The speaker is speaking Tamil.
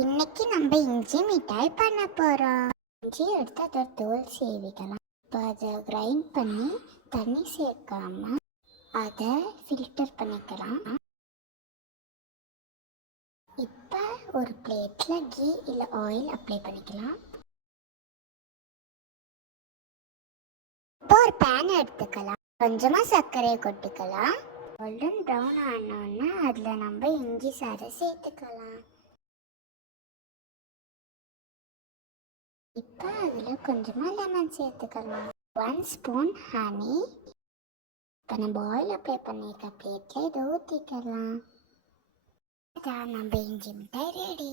இன்னைக்கு நம்ம இஞ்சி மிட்டாய் பண்ண போறோம். இஞ்சி எடுத்து அதோட தோல் சீவிக்கலாம். இப்போ அதை கிரைண்ட் பண்ணி தண்ணி சேர்க்காம அதை ஃபில்டர் பண்ணிக்கலாம். இப்போ ஒரு பிளேட்ல கீ இல்லை ஆயில் அப்ளை பண்ணிக்கலாம். இப்போ ஒரு பேன் எடுத்துக்கலாம். கொஞ்சமா சர்க்கரையை கொட்டிக்கலாம். கோல்டன் ப்ரௌன் ஆனோன்னா அதில் நம்ம இஞ்சி சாறை சேர்த்துக்கலாம். இப்போ அதில் கொஞ்சமாக லெமன் சேர்த்துக்கலாம். 1 ஸ்பூன் ஹனி. இப்போ நம்ம ஆயில் அப்ளை பண்ணியிருக்க பிளேட்டில் இதை ஊற்றிக்கலாம். நம்ம இஞ்சி மிட்டாய் ரெடி.